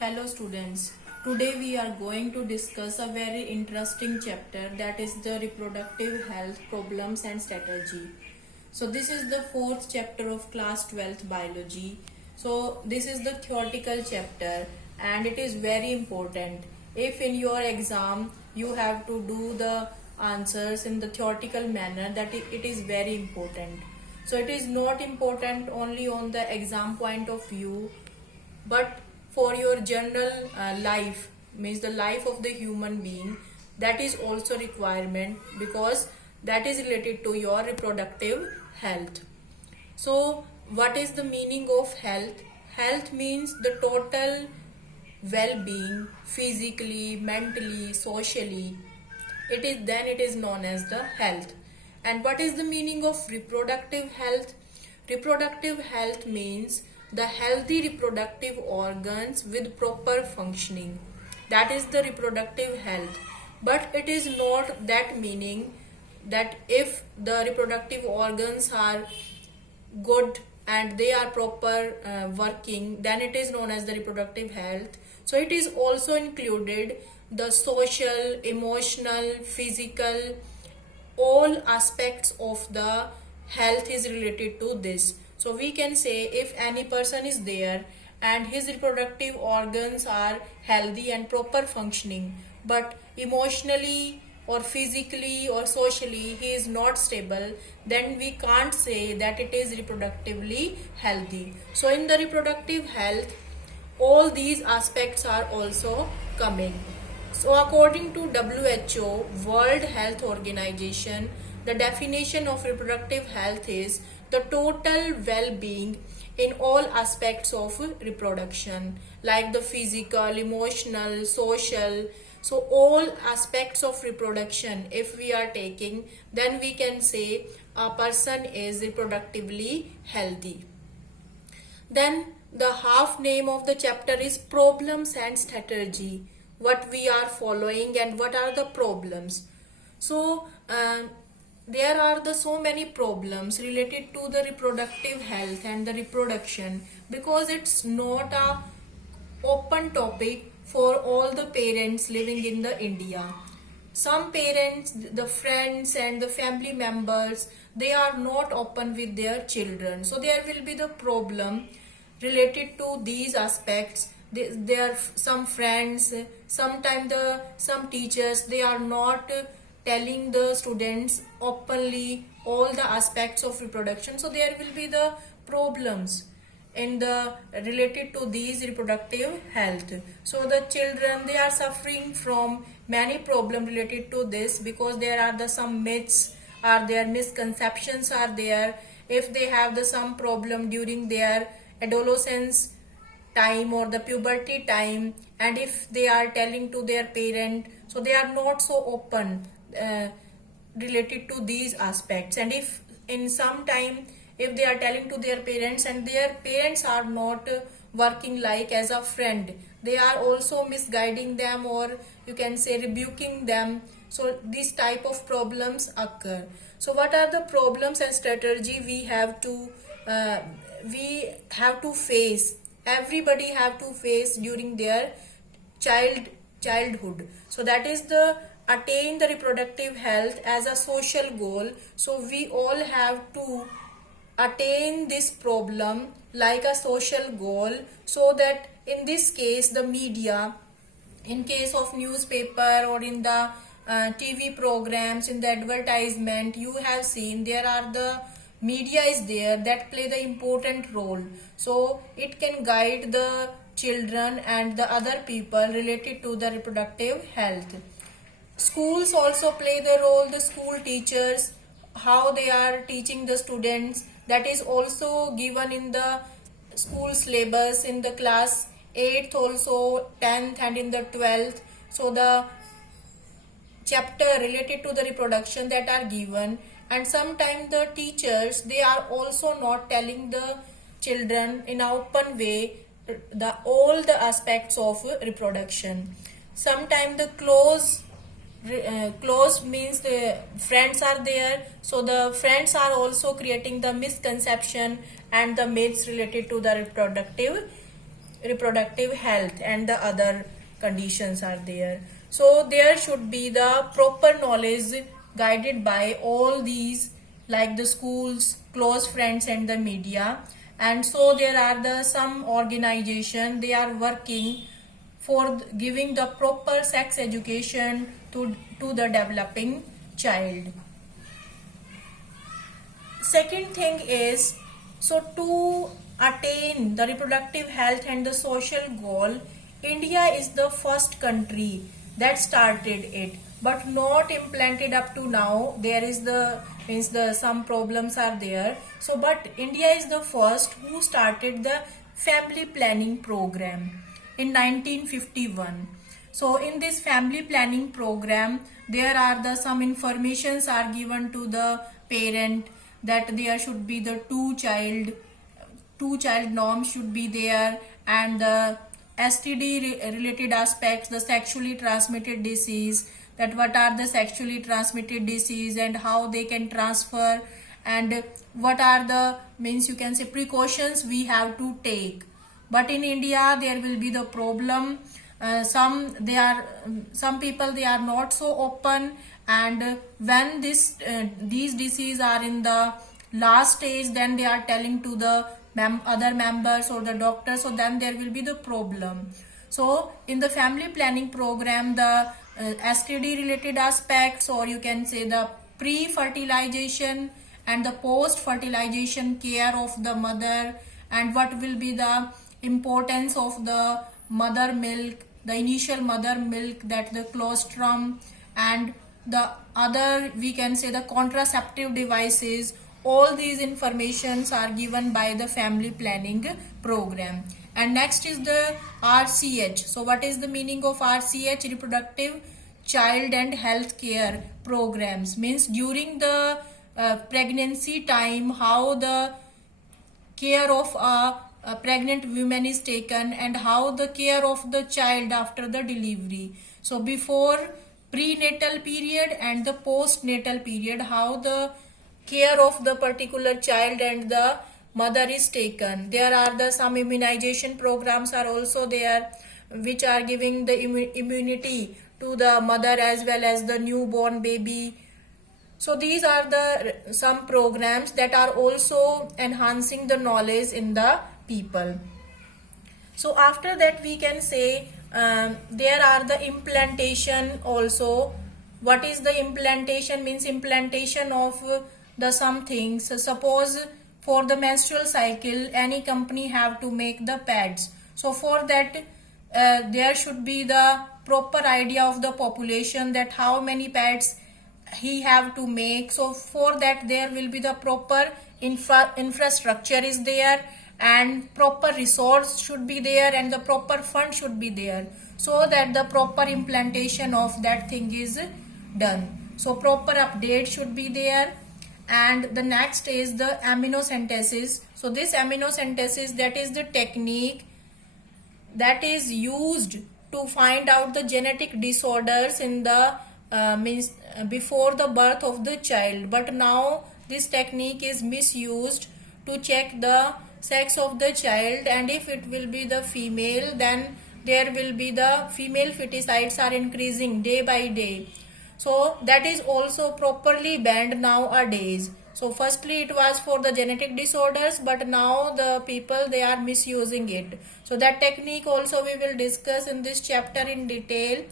Hello students, today we are going to discuss a very interesting chapter, that is the reproductive health problems and strategy. So this is the fourth chapter of class 12th biology. So this is the theoretical chapter and it is very important. If in your exam you have to do the answers in the theoretical manner, that it is very important. So it is not important only on the exam point of view, but for your general life, means the life of the human being, that is also requirement, because that is related to your reproductive health. So what is the meaning of health? Health means the total well-being, physically, mentally, socially. It is known as the health. And what is the meaning of reproductive health? Reproductive health means the healthy reproductive organs with proper functioning. That is the reproductive health. But it is not that meaning that if the reproductive organs are good and they are proper working, then it is known as the reproductive health. So it is also included the social, emotional, physical, all aspects of the health is related to this. So we can say if any person is there and his reproductive organs are healthy and proper functioning, but emotionally or physically or socially he is not stable, then we can't say that it is reproductively healthy. So in the reproductive health, all these aspects are also coming. So according to WHO, World Health Organization, the definition of reproductive health is the total well-being in all aspects of reproduction, like the physical, emotional, social. So all aspects of reproduction, if we are taking, then we can say a person is reproductively healthy. Then the half name of the chapter is problems and strategy. What we are following and what are the problems. So there are so many problems related to the reproductive health and the reproduction, because it's not a open topic for all the parents living in the India. Some parents, the friends and the family members, they are not open with their children. So there will be the problem related to these aspects. There are some friends, sometimes some teachers, they are not telling the students openly all the aspects of reproduction. So there will be the problems in the related to these reproductive health. So the children, they are suffering from many problems related to this, because there are some myths, are there misconceptions are there. If they have some problem during their adolescence time or the puberty time, and if they are telling to their parent, so they are not so open related to these aspects. And if in some time, if they are telling to their parents and their parents are not working like as a friend, they are also misguiding them, or you can say rebuking them. So these type of problems occur. So what are the problems and strategy we have to face? Everybody have to face during their childhood. So that is the attain the reproductive health as a social goal. So we all have to attain this problem like a social goal, so that in this case the media, in case of newspaper or in the TV programs, in the advertisement, you have seen there are the media is there that play the important role. So it can guide the children and the other people related to the reproductive health. Schools also play the role, the school teachers, how they are teaching the students, that is also given in the school syllabus in the class 8th, also 10th and in the 12th. So the chapter related to the reproduction that are given. And sometimes the teachers, they are also not telling the children in an open way all the aspects of reproduction. Sometimes the close means the friends are there, so the friends are also creating the misconception and the myths related to the reproductive reproductive health and the other conditions are there. So there should be the proper knowledge guided by all these, like the schools, close friends and the media. And so there are the some organization, they are working for giving the proper sex education to the developing child. Second thing is, so to attain the reproductive health and the social goal, India is the first country that started it, but not implemented up to now. There is the means the some problems are there. So but India is the first who started the family planning program in 1951. So in this family planning program, there are the some informations are given to the parent that there should be the two child norm should be there, and the STD related aspects, the sexually transmitted disease, that what are the sexually transmitted disease and how they can transfer, and what are the means you can say precautions we have to take. But in India there will be the problem, some people they are not so open, and when these diseases are in the last stage, then they are telling to the other members or the doctor, so then there will be the problem. So in the family planning program, the STD related aspects, or you can say the pre-fertilization and the post-fertilization care of the mother, and what will be the importance of the mother milk, the initial mother milk, that the colostrum, and the other we can say the contraceptive devices. All these informations are given by the family planning program. And next is the RCH. So what is the meaning of RCH? Reproductive child and health care programs. Means during the pregnancy time, how the care of a pregnant woman is taken, and how the care of the child after the delivery. So before prenatal period and the postnatal period, how the care of the particular child and the mother is taken. There are the some immunization programs are also there, which are giving the immunity to the mother as well as the newborn baby. So these are the some programs that are also enhancing the knowledge in the people. So after that we can say there are the implantation also. What is the implantation? Means implantation of the some things. So suppose for the menstrual cycle, any company have to make the pads. So for that there should be the proper idea of the population, that how many pads he have to make. So for that there will be the proper infrastructure is there, and proper resource should be there, and the proper fund should be there, so that the proper implantation of that thing is done. So proper update should be there. And the next is the amniocentesis. So this amniocentesis, that is the technique that is used to find out the genetic disorders in the before the birth of the child. But now this technique is misused to check the sex of the child, and if it will be the female, then there will be the female feticides are increasing day by day. So that is also properly banned nowadays. So firstly it was for the genetic disorders, but now the people they are misusing it. So that technique also we will discuss in this chapter in detail.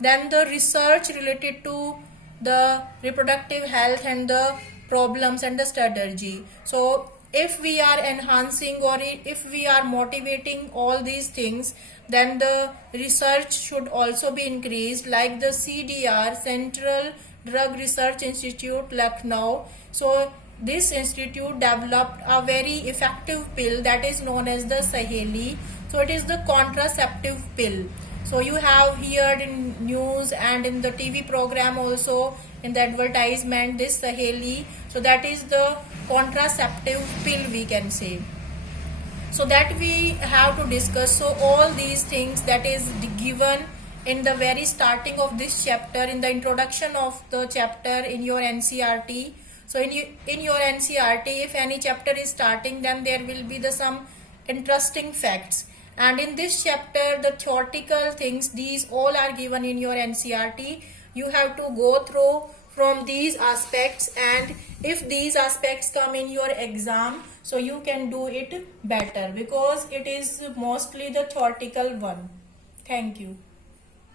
Then the research related to the reproductive health and the problems and the strategy. So if we are enhancing or if we are motivating all these things, then the research should also be increased, like the CDR, Central Drug Research Institute, Lucknow. So this institute developed a very effective pill that is known as the Saheli. So it is the contraceptive pill. So you have heard in news and in the TV program also, in the advertisement, this Saheli. So that is the contraceptive pill we can say. So that we have to discuss. So all these things that is given in the very starting of this chapter, in the introduction of the chapter in your NCRT. So in your NCRT, if any chapter is starting, then there will be the some interesting facts. And in this chapter, the theoretical things, these all are given in your NCERT. You have to go through from these aspects, and if these aspects come in your exam, so you can do it better because it is mostly the theoretical one. Thank you.